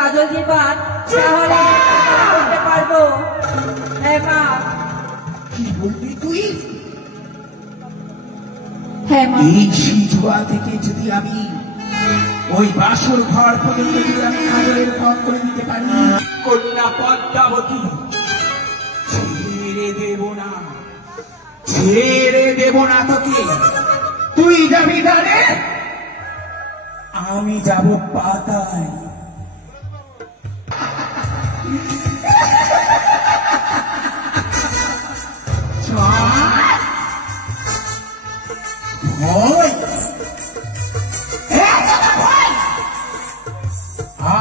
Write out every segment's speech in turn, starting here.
কাজল দিবান তাহলে করতে পারবো। হ্যাঁ মা। কি বলবি তুই? হ্যাঁ মা। এই সিজুয়া থেকে যদি আমি ওই বাসর ঘর পর্যন্ত যদি আমি কাজলের পথ করে দিতে পারি, কন্যা পদ্মাবতী ছেড়ে দেব না, ছেড়ে দেব না তোকে। তুই যাবি ডানে, আমি যাব পাতায়।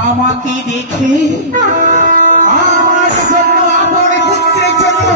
আমাকে দেখে আমার জন্য আমার পুত্রের জন্য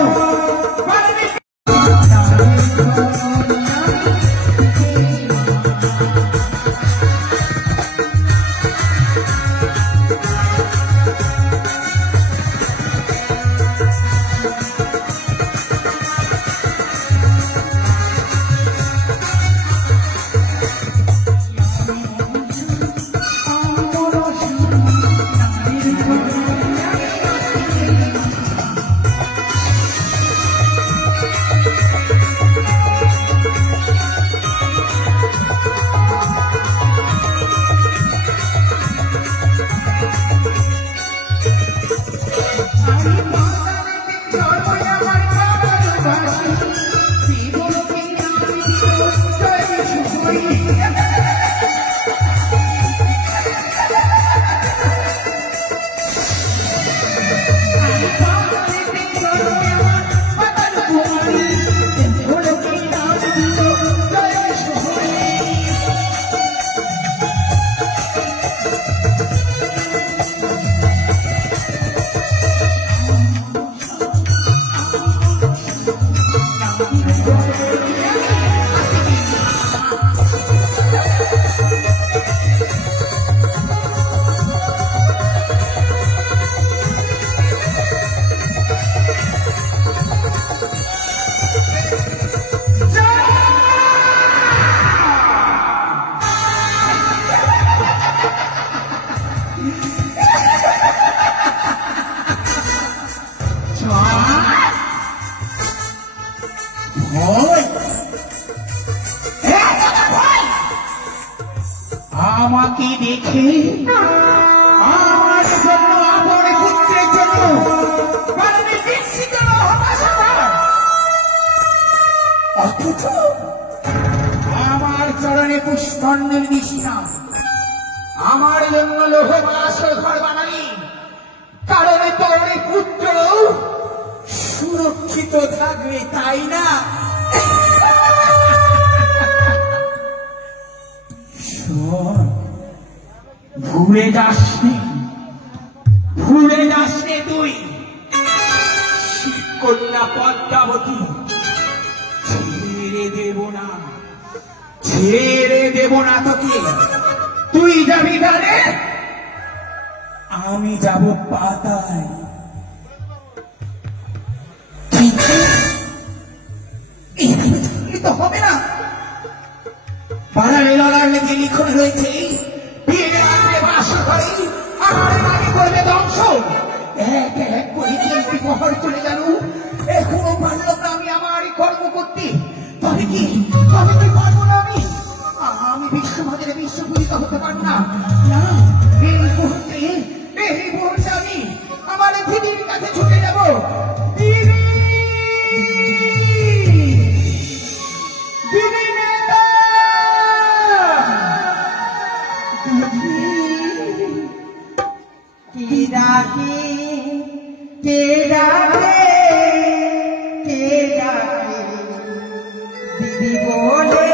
আমাকে দেখে আমার জন্য আমার পুত্রের জন্য অথচ আমার চরণে পুষ্কর্ণের নিশিনা আমার জন্য লোহ বাসর ঘর বানালি, কারণ তোর পুত্র সুরক্ষিত থাকবে, তাই না? ভুলে যাস নে, ভুলে যাস নে তুই কন্যা পদ্মাবতী ছেড়ে দেব না, ছেড়ে দেব না তোকে। তুই যাবি ডানে, আমি যাব পাতায়। এইভাবে থাকলে তো হবে না। পাড়ার লড়ার লেগে লিখন রয়েছে বিয়ে আসবে বাসর ঘরে আমার মাকে করবে ধ্বংস। এক এক করে একটি প্রহর চলে গেল, এখনো পারলাম না আমি আমার কর্ম করতে। তবে কি পারবো না আমি? আমি বিশ্বমাদের বিশ্বপূজিত হতে পারবো না। এই মুহূর্তে আমি আমার দিদির কাছে ছুটে যাব। দিদি, দিদি নেতা, কি ডাকি, কে ডাকে, কে ডাকে দিদি বলে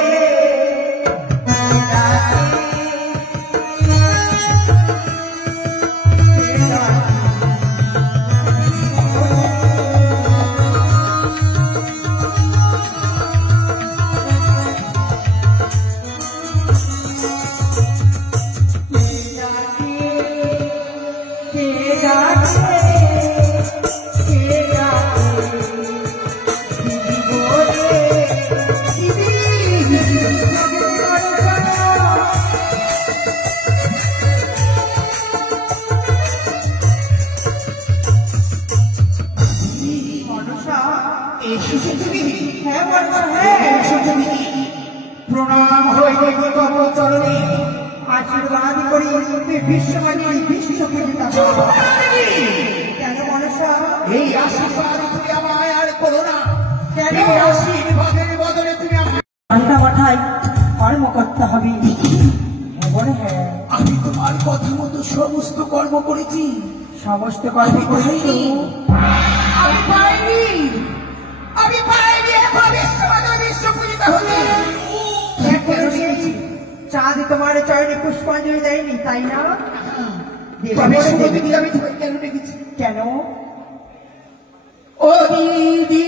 আশীর্বাদ করি তুমি বিশ্বমানের বিশ্বপূজিতা কেন মনসা এই আশীর্বাদ তুমি আমায় আর করো না। কেন? এই আশীর্বাদের বদলে তুমি আমায় পাল্টা মাথায় কর্ম করতে হবে। বলে হ্যাঁ আমি তোমার কথা মতো সমস্ত কর্ম করেছি। সমস্ত কর্ম করেছি আমি পাইনি এখন বিশ্বমানের বিশ্বপূজিতা হতে চাঁদ তোমার চরণে পুষ্পাঞ্জলি দেয়নি তাই না? তবে শুনো দিদি আমি তোমায় কেন ডেকেছি? কেন? ও দিদি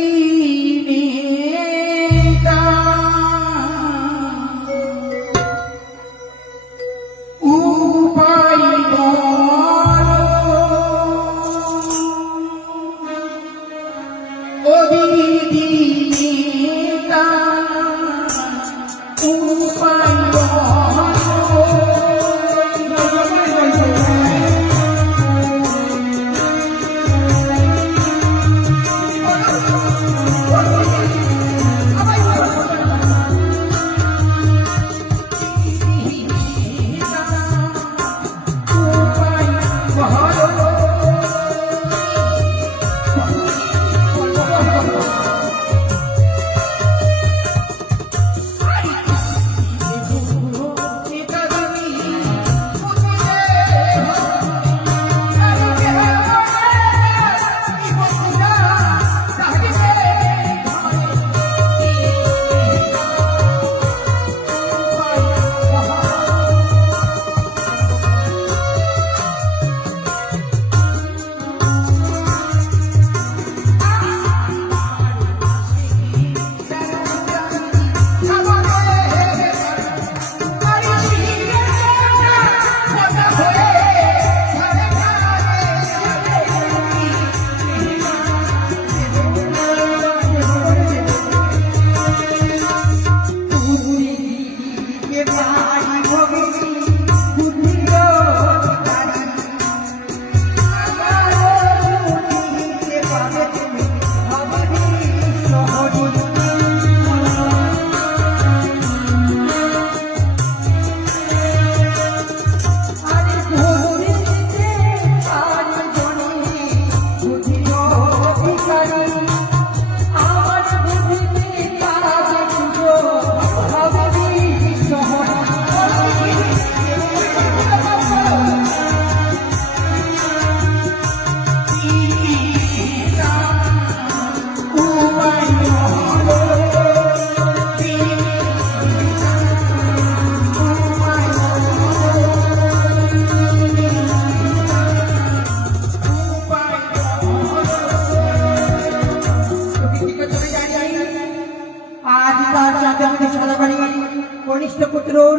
কনিষ্ঠ পুত্রর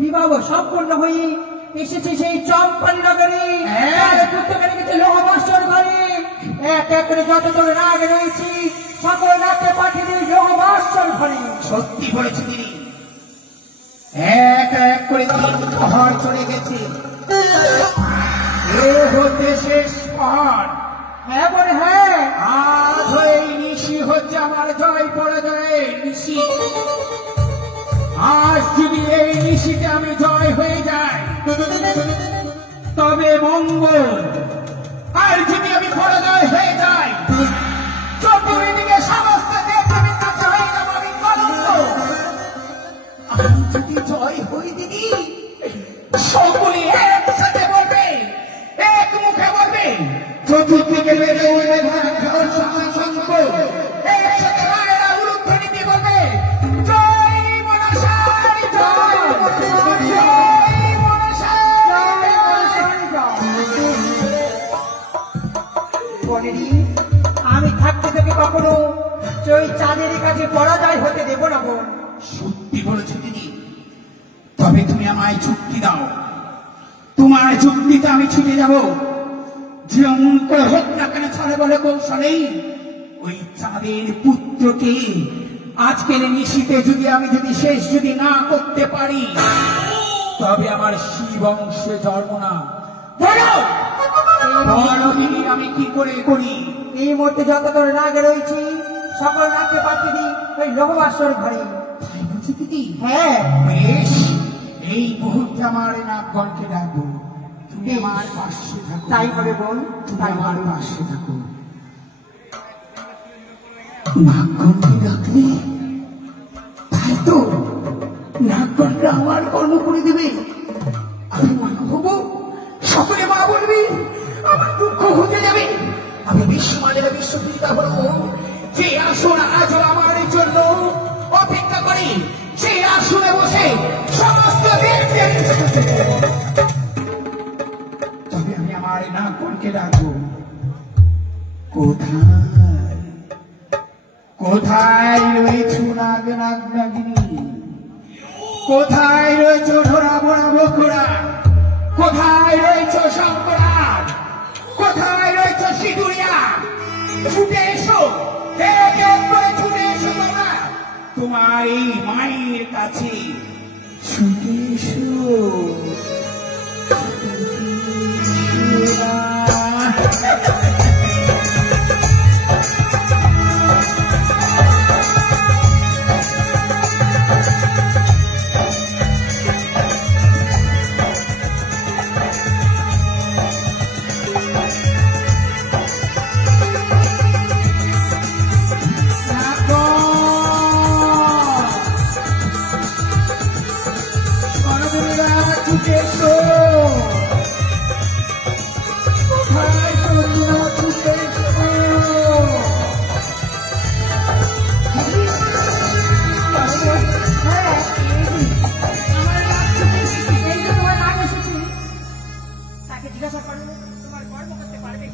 বিবাহ সম্পন্ন হয়ে এসেছে সেই চম্পালি নগরে লোহবাসর ঘরে এক এক করে যতজন রাগ রয়েছে সকল রাতে পাঠিয়ে দিই লোহবাসর ঘরে। সত্যি বলেছে তিনি, এক এক করে পাহাড় চলে গেছে। এ হতে শেষ পাহাড়। হ্যাঁ বলে হ্যাঁ, আজ এই নিশি হচ্ছে আমার জয় পরাজয়ের নিশি। আজ যদি এই নিশিতে আমি জয় হয়ে যাই তবে মঙ্গল, আর যদি আমি পরাজয় হয়ে যাই চতুর্দিকে সমস্ত দেবদেবীর কাছে হয়ে যাব আমি কলঙ্ক। আমি যদি জয় হই দিদি সকলে একসাথে বলবে, এক মুখে বলবে, চতুর্দিকে বেড়ে উঠবে একসাথে মায়েরা উলুধ্বনি দিয়ে বলবে জয় মনসার জয়, জয় মনসার বলেনি আমি থাকতে থেকে কখনো ওই চাঁদের কাছে পরাজয় হতে দেব না বোন। সত্যি বলেছে দিদি, তবে তুমি আমায় চুক্তি দাও, তোমার চুক্তিতে আমি ছুটে যাব। যেমন করে হোক না কেন ছলে বলে কৌশলেই ওই চাঁদের পুত্রকে আজকের নিশিতে যদি শেষ না করতে পারি তবে আমার শিবংশে জন্ম না। বলো দিদি আমি কি করে করি? এই মুহূর্তে যতক্ষণ রাগে রয়েছি সকল রাগকে পাঠিয়ে দিই ওই লোহবাসর ঘরে। তাই বলছি দিদি? হ্যাঁ বেশ, এই মুহূর্তে আমার নাগগণকে ডাকবো, তুমি আমার পাশে থাকো। তাই হবে বল, তুমি আমার পাশে থাকো। নাগগণকে ডাকলে তাই তো নাগগণটা আমার কর্ম করে দেবে। আমি মা হবো, সকলে মা বলবি, আমার দুঃখ ঘুচে যাবে। আমি বিশ্বমানের বিশ্বপিতা হবো। যে আসন আজও আমার জন্য অপেক্ষা করি, সেই আসনে বসে সমস্ত তবে আমি আমার নাগগণকে ডাকবো। কোথায় কোথায় রয়েছ নাগ নাগ নাগিনী? কোথায় রয়েছ ধরা বড়া বকরা? কোথায় রয়েছ শঙ্করা? কোথায় রয়েছ সিঁদুরিয়া? ছুটে এসো, এক এক করে ছুটে এসো তোমরা তোমার এই মায়ের কাছে। ছুটে এসো।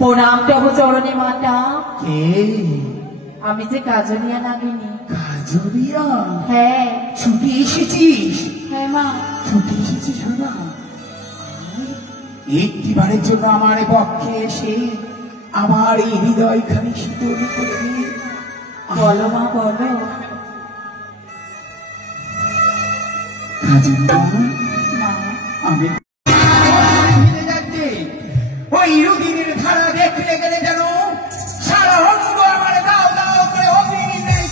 প্রণাম তব চরণে মাতা। কে? আমি যে কাজলিয়া নাগিনী। কাজলিয়া? হ্যাঁ। ছুটে এসেছিস? হ্যাঁ মা। ছুটে এসেছিস না? একটিবারের জন্য আমার পক্ষে এসে আমার এই হৃদয়খানি শীতল করে দে। বলো মা, বলো। কাজলিয়া, মা, আমি ওই রুদিনের ধারা দেখলে গেলে যেন সারা অঙ্গ আমার দাও দাও করে অগ্নি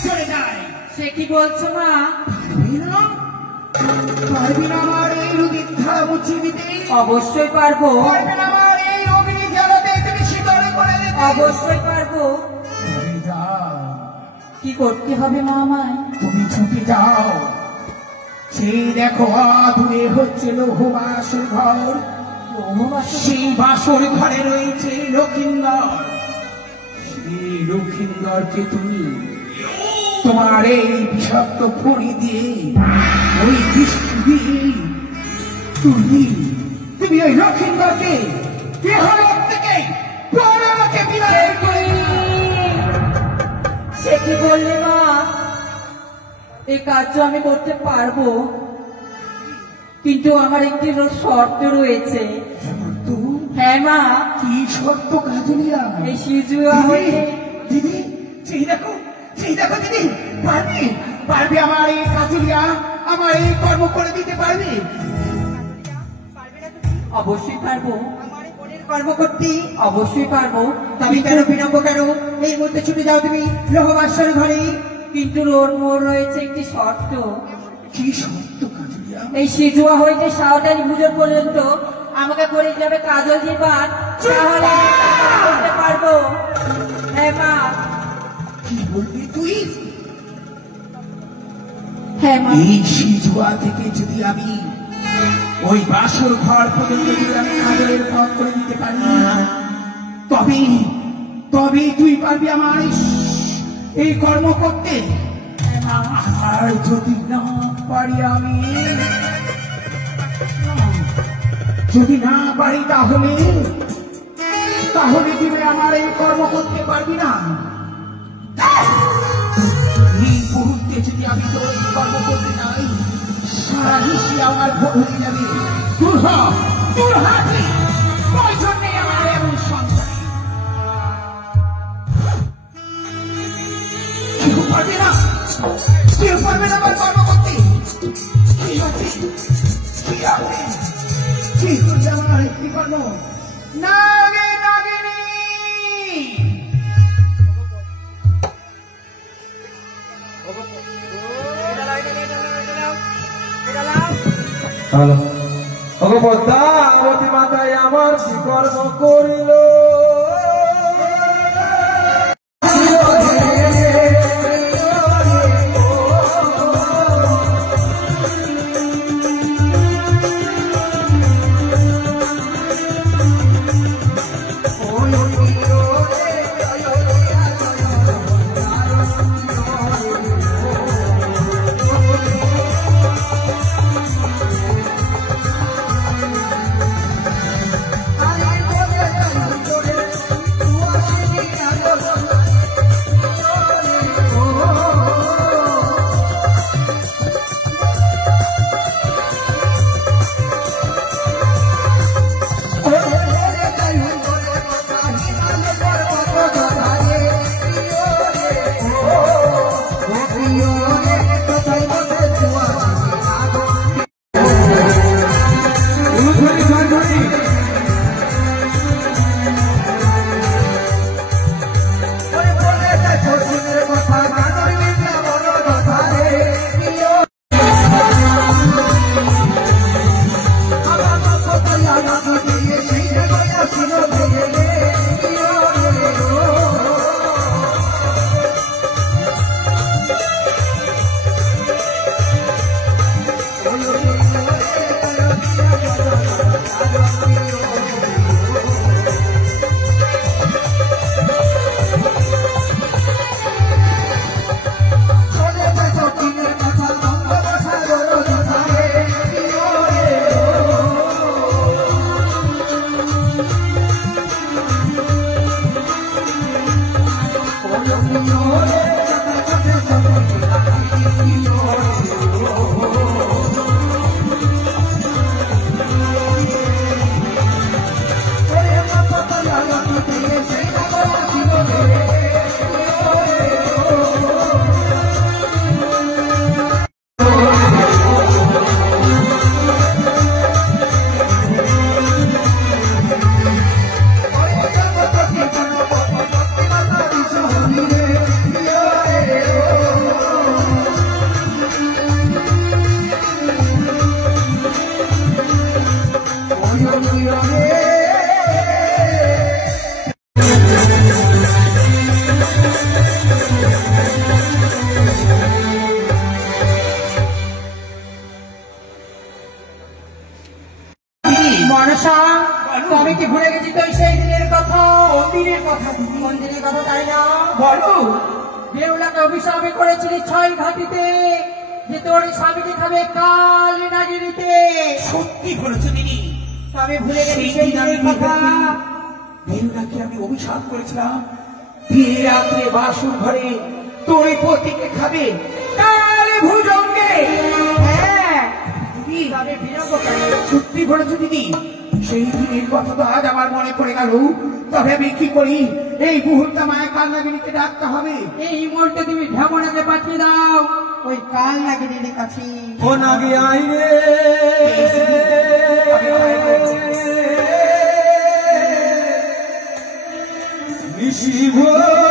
চলে যায়। সে কি বলছো মা? পারবি না আমার এই রুদির ধারা মুছিয়ে দিতে? অবশ্যই পারবো। পারবি না আমার এই অগ্নি জ্বালাতে তুমি শীতল করে দিতে? অবশ্যই পারবো। কি করতে হবে মা আমায়? তুমি ছুটে যাও, সেই দেখো দূরে হচ্ছে লৌহ বাসর ঘর। সেই বাসর ঘরে রয়েছে লক্ষিন্দর। সেই লক্ষিন্দরকে তুমি তোমার এই বিষাক্ত ফড়ি দিয়ে, ওই বৃষ্টি দিয়ে তুমি তুমি ওই লক্ষিন্দরকে ইহলোক থেকে পরলোকে বিদায় করে। সে কি বললে মা? এই কার্য আমি করতে পারবো, কিন্তু আমার একটি শর্ত রয়েছে। হ্যাঁ মা। কি শর্ত কাজলিয়া? এই সিজুয়া হয়ে দিদি, সেই দেখো দিদি, পারবে পারবে আমার এই কাজলিয়া আমার এই কর্ম করে দিতে পারবে? অবশ্যই পারবো। কর্ম করতে অবশ্যই পারবো। তবে কেন বিলম্ব কেন? এই মুহূর্তে ছুটে যাও তুমি লৌহবাসর ঘরে। কিন্তু ওর মোর রয়েছে একটি শর্ত। কি শর্ত কাজলিয়া? এই সিজুয়া হইতে সাঁওতালি পুজো পর্যন্ত আমাকে করে যাবে কাজল দিয়ে পান, তাহলে করতে পারবো। হ্যাঁ মা। কি বলবি তুই? হ্যাঁ মা। এই সিজুয়া থেকে যদি আমি ওই বাসর ঘর পর্যন্ত যদি আমি কাজলের পথ করে দিতে পারি, তবে তবে তুই পারবি আমার এই কর্ম করতে। আর যদি না পারি, আমি যদি না পারি, তাহলে তুমি আমার এই কর্ম করতে পারবি না। এই মুহূর্তে যদি আমি তোর এই কর্ম করতে চাই, সারা নিশি আমার ভোর হয়ে যাবে। তোর হাতে ওই জন্যে আমার এমন সন্তান। কেউ পারবে না আমার কর্ম করতে। ঠিক আছে, ঠিক আছে, ঠিক করছে আমার একটি কর্ম। নাগে নাগিনী, হ্যালো ওগো পদ্মাবতী মাতায় আমার কি কর্ম করিল আমি কি ভুলে গেছি তো সেই দিনের কথা দিনের কথা কোন দিনের কথা তাই না বলো বেউলাকে অভিশাপে করেছিলি 6 ঘাটিতে যে তোর স্বামীকে খাবে কাল নাগিনীতে সত্যি বলেছো দিদি তবে ভুলে গেছি সেই দিনের কথা বেউলাকে আমি অভিশাপ করেছিলাম বিয়ে রাত্রে বাসুর ঘরে তোর পতিকে খাবে কাল ভুজঙ্গে হ্যাঁ দিদি তবে বিরঙ্গ সত্যি বলেছো দিদি সেই দিনের কথা তো আজ আমার মনে পড়ে গেল তবে আমি কি করি এই মুহূর্তে আমায় কাল নাগিনীকে ডাকতে হবে এই মুহূর্তে তুমি ঢেমনাকে পাঠিয়ে দাও ওই কাল নাগিনীর কাছে ও নাগি আইরে নিশিভ হলো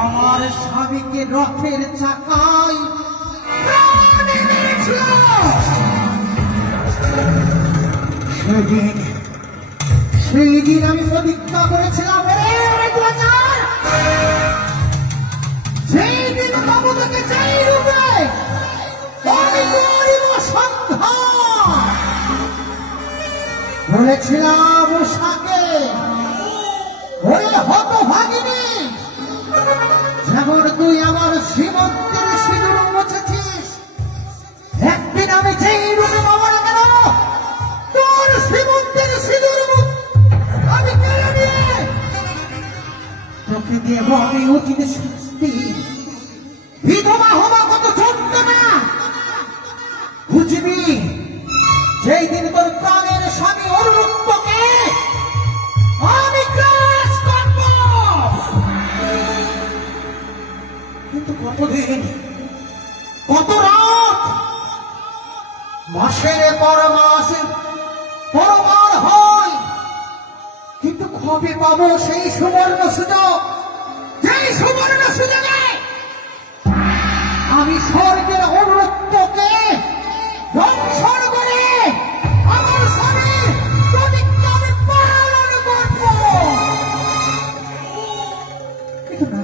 আমার স্বামীকে রথের চাকায় সেই দিন আমি প্রতিজ্ঞা করেছিলাম সেই দিন বাবু থেকে চাই রূপে বলেছিলাম উষাকে, ওরে হতভাগিনী, যেমন তুই আমার শ্রীমন্তের সিঁদুর মুছেছিস, একদিন আমি যেই রূপে পাবো না কেন, তোর শ্রীমন্তের সিঁদুর আমি কেড়ে নিয়ে তোকে দেব আমি উচিত শাস্তি। বিধবা হওয়া কত ছোট্ট না, বুঝবি যেই দিন তোর প্রাণের স্বামী অনুরূপকে আমি গ্রাস করব। কিন্তু কতদিন, কত রাত, মাসের পর মাস পরবার হয়, কিন্তু কবে পাবো সেই সুবর্ণ সুযোগ, যেই সুবর্ণ সুযোগে আমি স্বর্গের অনুরূপকে দংশন করে আমার স্বামীর প্রতিজ্ঞা আমি পালন করব। কিন্তু না,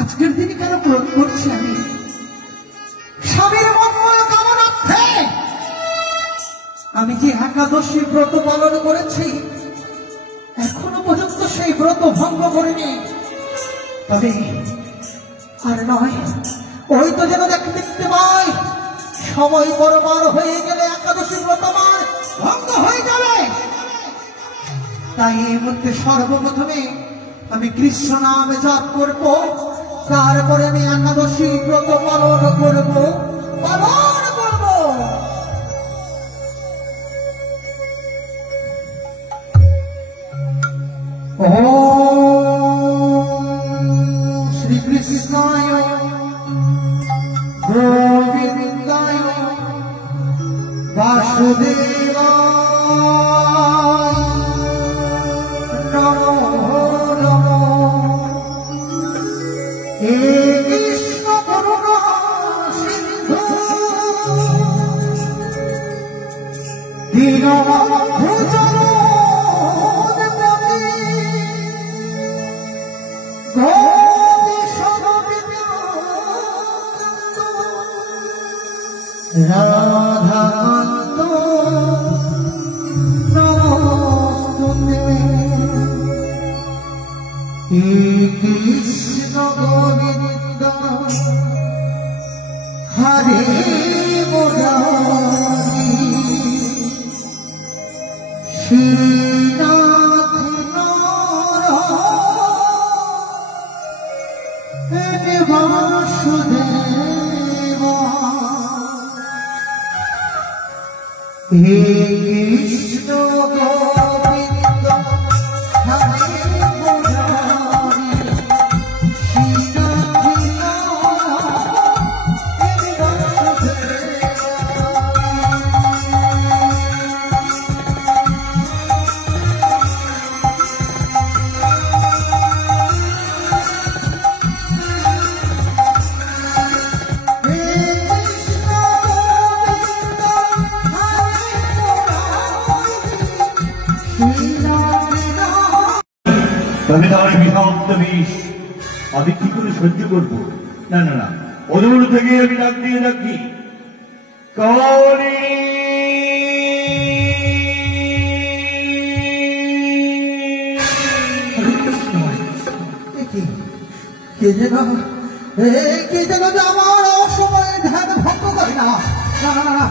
আজকের দিনে কেন ক্রোধ করছি আমি? স্বামীর মঙ্গল কামনার্থে আমি যে একাদশী ব্রত পালন করেছি, এখনো পর্যন্ত সেই ব্রত ভঙ্গ করিনি। তবে আর নয়, ওই তো যেন দেখতে পাই সময় পরবার হয়ে গেলে একাদশী ব্রত আমার ভঙ্গ হয়ে যাবে। তাই এই মুহূর্তে সর্বপ্রথমে আমি কৃষ্ণ নামে জপ করব, তারপরে আমি একাদশী ব্রত পালন করব, পালন করব। শ্রীকৃষ্ণায় গোবিন্দায় বাসুদেবায় নমো নমো। হে কৃষ্ণ করুণা সিন্ধু দীনবন্ধু জগৎপতি, রাধাকান্ত নমস্তুতে। হে কৃষ্ণ গোবিন্দ হরে মুরারি, শ্রীনাথ নারায়ণ বাসুদেব। হে কৃষ্ণ গোবিন্দ হরে মুরারি, শ্রীনাথ নারায়ণ বাসুদেব। তবে তার বিষাক্ত বিষ আমি কি করে সহ্য করবো? না না না, অদূর থেকে আমি ডাক দিয়ে ডাকি, কালী কে যেন আমার অসময়ে ধ্যান ভঙ্গ করে না। না না না,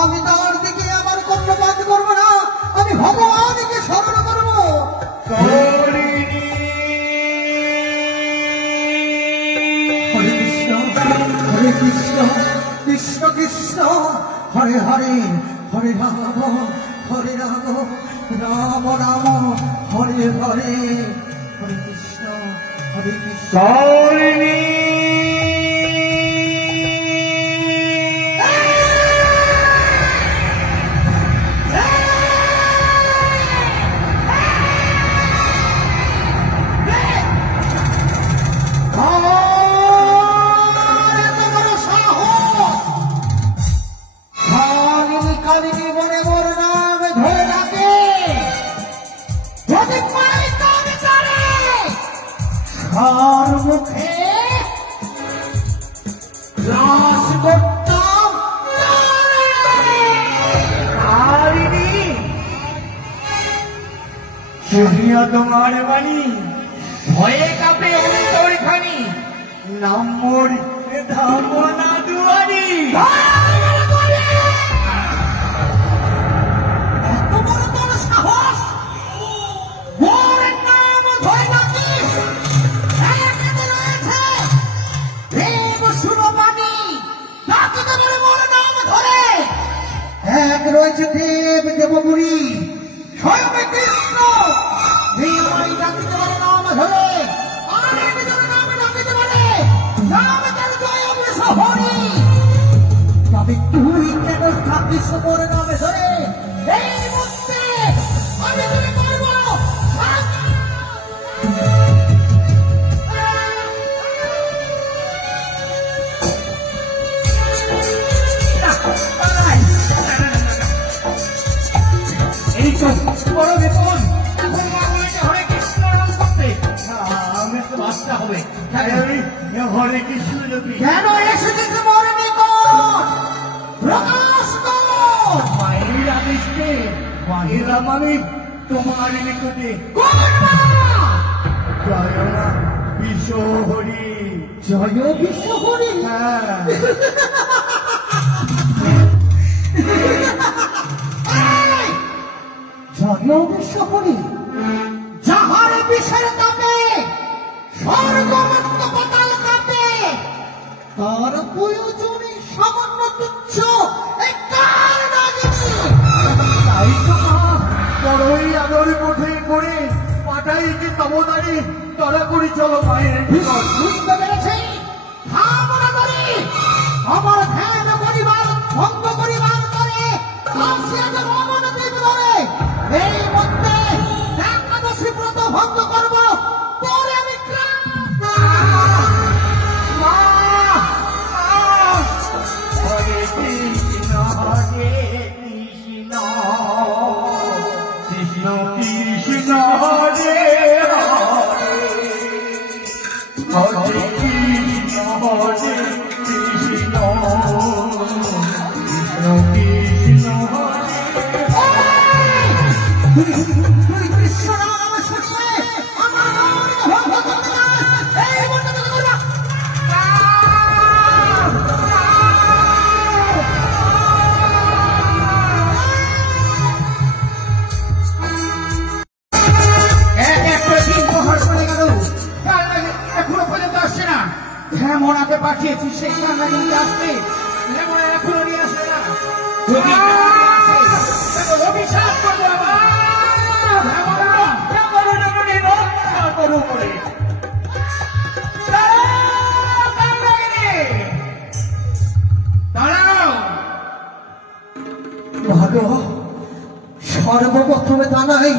আমি তার দিকে আমার কর্ণপাত করবো না, আমি ভগবানকে স্মরণ করবো। হরে কৃষ্ণ, হরে কৃষ্ণ, কৃষ্ণ কৃষ্ণ হরে হরে, হরে রাম, হরে রাম, রাম রাম হরে হরে। হরে কৃষ্ণ, হরে কৃষ্ণ। কালী কালিনী বলে মোর নাম ধরে ডাকে, যদি পাই তবে করে সর মুখে গ্রাস করতাম। কালিনী শুনিয়া তোমার বাণী ভয়ে কাঁপে অন্তরখানি, নাম মোর ধামনা দুয়ারি। এত বড় তোর সাহস, মোর নাম ধরে ডাকিস? এখানে রয়েছে দেব সুরবাণী, ডাকিতে পারে মোর নাম ধরে। এক রয়েছে দেব দেবপুরী, স্বয়ং কৃষ্ণ, দেবাই ডাকিতে পারে নাম ধরে। আর একজন নাম ডাকিতে পারে, নাম তার জয় হরি। তবে তুই কেন থাকিস মোর নামে ধরে? এই মুহূর্তে আমি তোকে করব এই তো বড় বেতন, এখন বাংলাতে হরে কৃষ্ণ নাম করতে আমি তো বাচ্চা হবে। হরে কৃষ্ণ যদি কেন এসেছিস মোর নিকট? প্রকাশ কর। মায়ের আদেশে এলাম আমি তোমার নিকটে। কোনটা? জয় মা বিশ্বহরি। জয় বিশ্বহরি। হ্যাঁ, এই! জয় বিশ্বহরি, যাহার বিষের তাপে স্বর্গমত্ত পাতাল কাঁপে, তার প্রয়োজনে সামান্য তুচ্ছ এই কাল নাগিনী। তাই তো মা বড়ই আদর কোঠে করে পাঠাইকে তবদারি তরা করি চলো মায়ের নিকট। বুঝতে পেরেছি, ভাবনা করি আমার ধ্যান পরিবার ভঙ্গ পরিবার করে আসিয়াছে অবনতি ধরে। এই মধ্যে একাদশী ব্রত ভঙ্গ করব, পরে আমি হরে কৃষ্ণ হরে কৃষ্ণ কৃষ্ণ কৃষ্ণ হরে হরে হরে কৃষ্ণ হরে কৃষ্ণ কৃষ্ণ কৃষ্ণ তুই কৃষ্ণ নাম শুনিয়ে আমার ভঙ্গ করবে না। এই মধ্যে তোকে করবা। এক এক করে দিন প্রহর চলে গেল, কাল নাকি এখনো পর্যন্ত আসছে না। হেমনাকে পাঠিয়েছি, সেই কাল নাকি নিয়ে আসবে, হেমনা এখনো নিয়ে আসবে না। যদি না আসে, তাহলে অভিশাপ করবে আবার। হেমনা, হেমনা যদি রক্ষা করো বলে। দাঁড়াও, কাল নাগিনী, দাঁড়াও। ভালো, সর্বপ্রথমে জানাই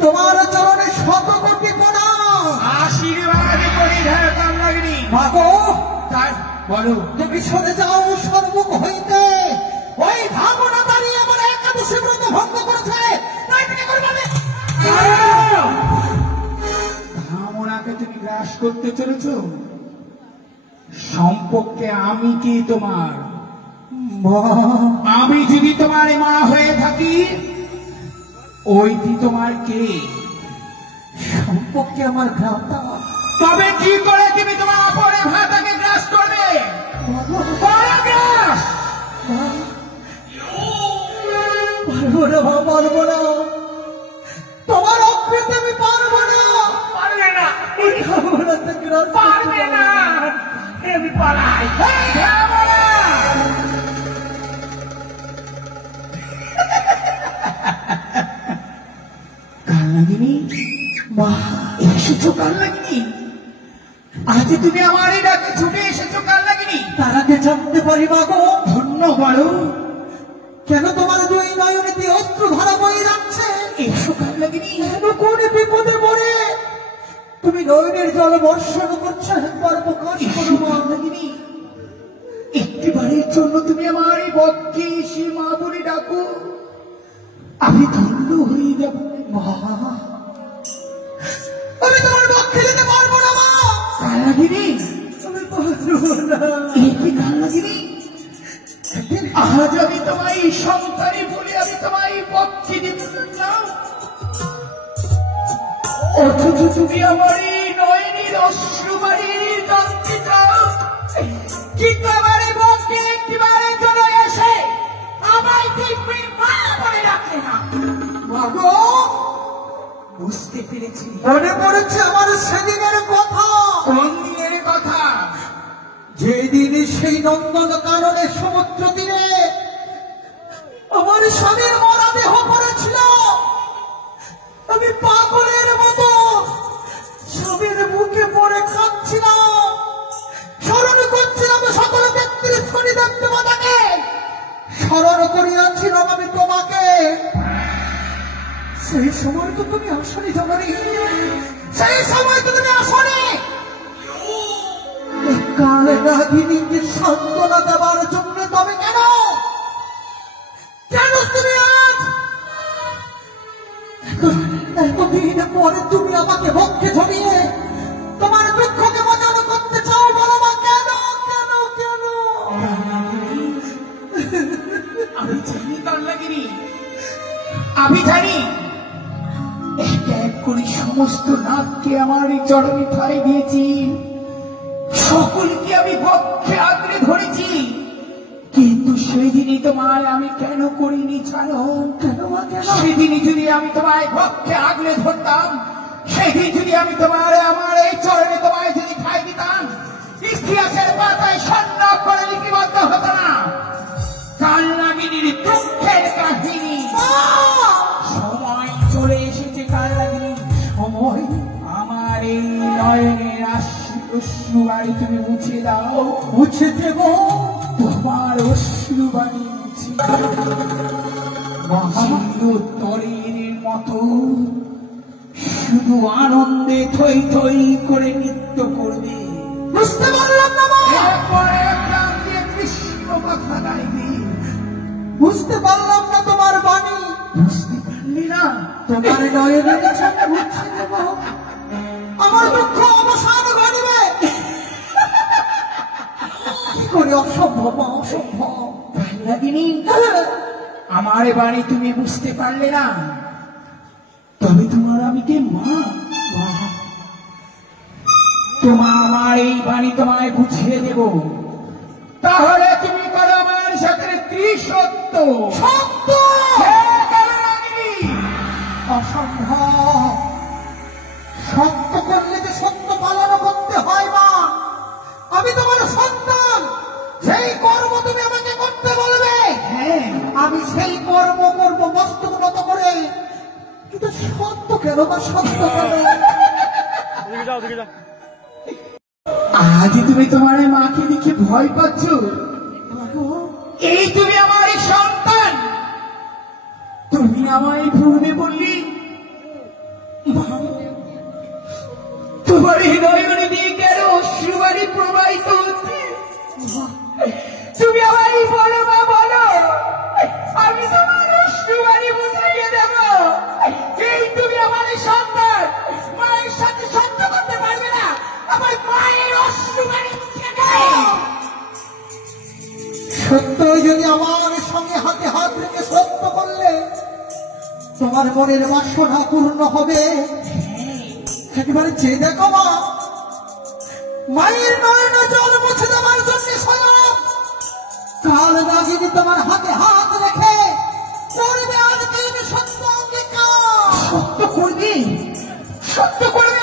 তোমার চরণে শত কোটি প্রণাম। আশীর্বাদ করি হে কামনাগিনী। মাগো, তাই বলো, তুমি সরে যাও সর্বমুখ হইতে। ওই ভাবনা দাঁড়িয়ে আমার একাদশী ব্রত ভঙ্গ করেছে, তাই তুমি করবে না। ভাবনাকে তুমি গ্রাস করতে চলেছ? সম্পর্কে আমি কি তোমার মা? আমি যদি তোমার মা হয়ে থাকি, ওইটি তোমার কে? সম্পর্কে আমার ভ্রাতা। তবে কি করে তুমি তোমার অপরে ভ্রাতাকে গ্রাস করবে? পরাগ্রাস! পারবো না মা, পারবো না। তোমার অকৃতে আমি পারবো না। পারবে না, পারবে না। আমি পালাই। কালনাগিনী, মা এসেছো কালনাগিনী? আজ তুমি আমার এই ডাকে ছুটে এসেছো কালনাগিনী? তারাকে জানতে পারি মাগো। ধন্য বলো, কেন তোমার দুই নয়নেতে অস্ত্র ধারা বয়ে যাচ্ছে? এসো কালনাগিনী। কেন কোন বিপদে পড়ে তুমি নয়নের জল বর্ষণ করছো? একবার প্রকাশ করো কালনাগিনী। একটিবারের জন্য তুমি আমার এই বক্ষে এসে মা বলে ডাকো, আমি ধন্য হয়ে যাব। মা, আমি তোমার পক্ষে যেতে পারবো না মা। কালনাগিনী, আমি পারবো না। এই কি কালনাগিনী? আজ আমি তোমায় সন্তানী বলে আমি তোমায় পক্ষে দিতে না। অথচ তুমি আমার এই নয়নের অশ্রুবাণীর জানতে চাও, কিন্তু আমার এই মুখে একটিবারে চলে এসে আমায় দেখবে মা বলে রাখে না। মাগো, বুঝতে পেরেছি, মনে পড়েছে আমার সেদিনের কথা। কোন দিনের কথা? যেদিন সেই নন্দন কাননের সমুদ্র তীরে আমার স্বামীর মরা দেহ পড়েছিল, আমি পাগলের মতো স্বামীর বুকে পড়ে কাঁদছিলাম, স্মরণ করছিলাম সকল 33 কোটি দেবতাকে, স্মরণ করিয়াছিলাম আমি তোমাকে। সেই সময় তো তুমি আসনি জননী, সেই সময় তো তুমি আসনি। কাল রাগিনীকে সান্ত্বনা দেওয়ার জন্য তবে কেন কেন তুমি আজ এতদিন পরে তুমি আমাকে বক্ষে ধরিয়ে তোমার দুঃখকে মজানো করতে চাও? বলো মা, কেন কেন কেন? আমি জানি কান্নাগিরি, আমি জানি এক এক করে সমস্ত নাককে আমার এই চরণে ঠাই দিয়েছি, সকলকে আমি পক্ষে আঁকড়ে ধরেছি, কিন্তু সেদিনই তোমায় আমি কেন করিনি জানো? কেন সেদিনই যদি আমি তোমায় পক্ষে আঁকড়ে ধরতাম, সেদিন যদি আমি তোমার আমার এই চরণে তোমায় যদি ঠাই দিতাম, ইতিহাসের পাতায় স্বর্ণ করে লিপিবদ্ধ হতো না কান্নাগিনীর দুঃখের কাহিনী। সময় চলে এসেছে কান্নাগিনী, সময়। আমার এই নয়নের অশ্রুবাণী তুমি মুছে দাও, মুছে দেব তোমার অশ্রুবাণী মুছে তরের মতো শুধু আনন্দে থই থই করে নৃত্য করবে। বুঝতে পারলাম না মা, এরপরে প্রাণ দিয়ে কৃষ্ণ কথা গাইবে। বুঝতে পারলাম না তোমার বাণী, বুঝতে পারলি না? তোমার নয়নের ছবি মুছে দেব, আমার দুঃখ অবসান ঘটবে। কি করে? অসম্ভব মা, অসম্ভব। কান্নাগিনী, আমার বাণী তুমি বুঝতে পারলে না, তবে তোমার আমি কে মা? তোমার আমার এই বাণী তোমায় বুঝিয়ে দেব, তাহলে তুমি করো আমার সাথে ত্রিসত্য। সত্য? অসম্ভব। সত্য করলে যে সত্য পালন করতে হয় মা। আমি তোমার সন্তান, সেই কর্ম তুমি আমাকে করতে বলবে, হ্যাঁ আমি সেই কর্ম করব মস্তক নত করে। কিন্তু সত্য কেন বা সত্য কেন? আজ তুমি তোমার মাকে দেখে ভয় পাচ্ছ? এই তুমি আমার সন্তান, তুমি আমায় ভুলে বললি তোমার হৃদয় দিয়ে কেন অশ্রুবাণী প্রবাহিত হচ্ছে? তুমি আমায় বলো মা, বলো, আমি তোমার অশ্রুবাণী বুঝাইয়ে দেব। এই তুমি আমার সন্তান, মায়ের সাথে সত্য করতে পারবে না, আমার মায়ের অশ্রুবাণী বুঝিয়ে দেব। সত্যই যদি আমার সঙ্গে হাতে হাত রেখে সত্য করলে তোমার মনের বাসনা পূর্ণ হবে। একেবারে চেয়ে দেখো মা, মায়ের নয়নে জল মুছে দেওয়ার জন্য স্বয়ং কাল রাগিনী তোমার হাতে হাত রেখে করবে আজকে সত্য অঙ্গীকার। সত্য করবি, সত্য করবি।